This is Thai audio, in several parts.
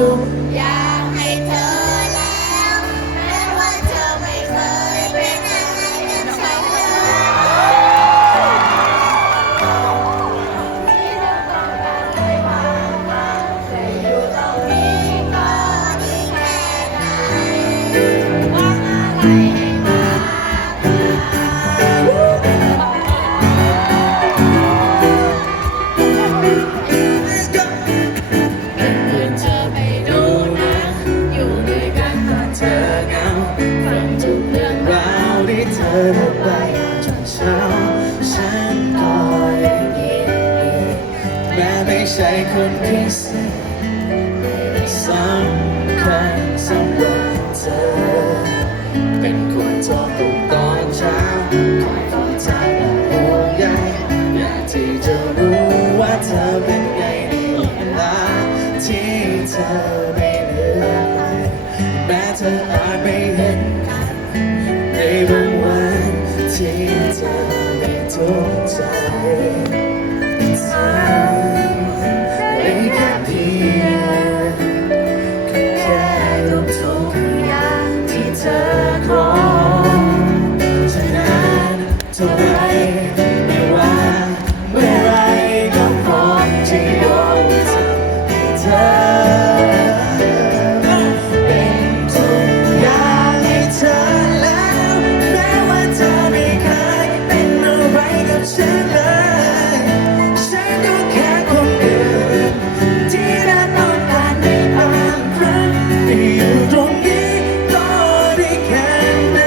Yeah. อพูดไปจนเช้าฉันคอยยินดีแม้ไม่ใช่คนพิเศษแต่สำคัญสำหรับเธอ เป็นคนโทรปลุกตอนเช้าคอยฟังใจและห่วงใยอยากที่จะรู้ว่าเธอเป็นไงในเวลาที่เธอไม่ ฉันเลยฉันก็แค่คนอื่นที่ได้ต้องการในบางครั้งอยู่ตรงนี้ก็ได้แค่ไหน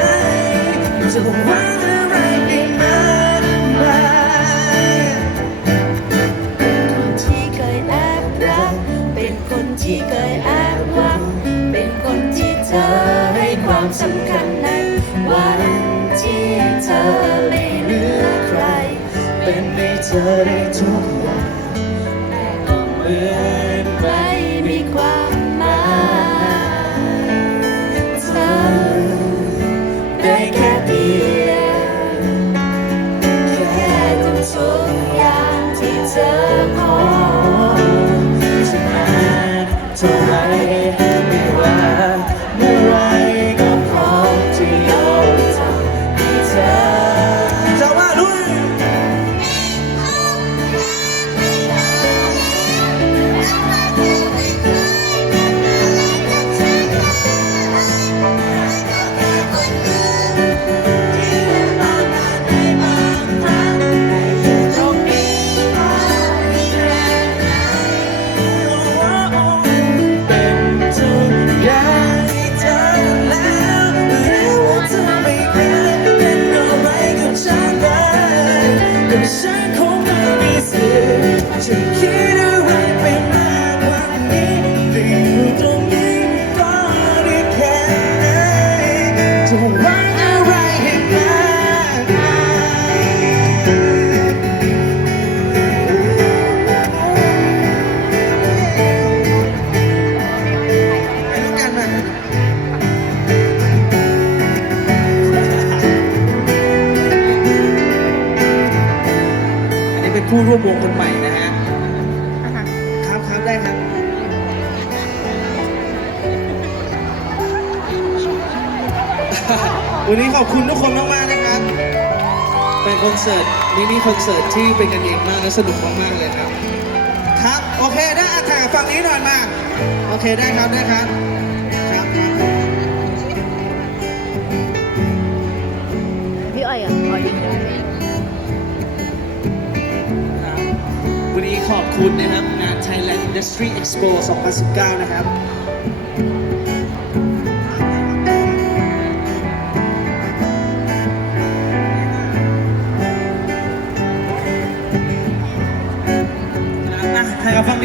จะหวังอะไรได้ากมายคนที่เคยแอบรักเป็นคนที่เคยแอบหวังเป็นคนที่เธอให้ความสำคัญในวันที่เธอ ให้เธอได้ทุกอย่างแต่ก็เหมือน จะหวังอะไรให้มากมายไปด้วยกันนะอันนี้เป็นผู้ร่วมวงคนใหม่ วันนี้ขอบคุณทุกคนมากๆนะครับ เป็นคอนเสิร์ตมินิคอนเสิร์ตที่เป็นกันเองมากและสนุกมากๆเลยครับ ครับ โอเคได้อะถ่ายฝั่งนี้หน่อยมา โอเคได้ครับได้ครับครับพี่อ้อยอะอ้อยวันนี้ขอบคุณนะครับงาน Thailand Industry Expo 2019 นะครับ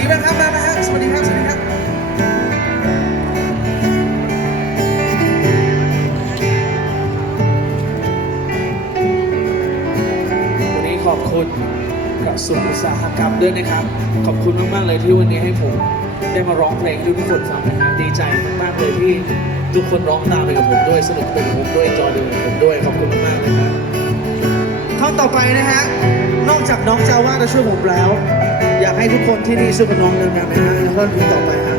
ะถ่ายกับฝั่งนี้นะครับสวัสดีครับ สวัสดีครับวันนี้ขอบคุณกับส่วนอุตสาหกรรมด้วยนะครับ ขอบคุณมาก ๆ เลยที่วันนี้ให้ผมได้มาร้องเพลงให้ทุกคนฟังนะฮะดีใจมาก ๆ เลยที่ทุกคนร้องตามไปกับผมด้วย สนุกไปกับผมด้วยจอยไปกับผมด้วย ขอบคุณมากๆเลยครับท่อนต่อไปนะฮะ นอกจากน้องจาว่าจะช่วยผมแล้ว อยากให้ทุกคนที่นี่ช่วยกับน้องเดินกันนะฮะท่อนต่อไปฮะ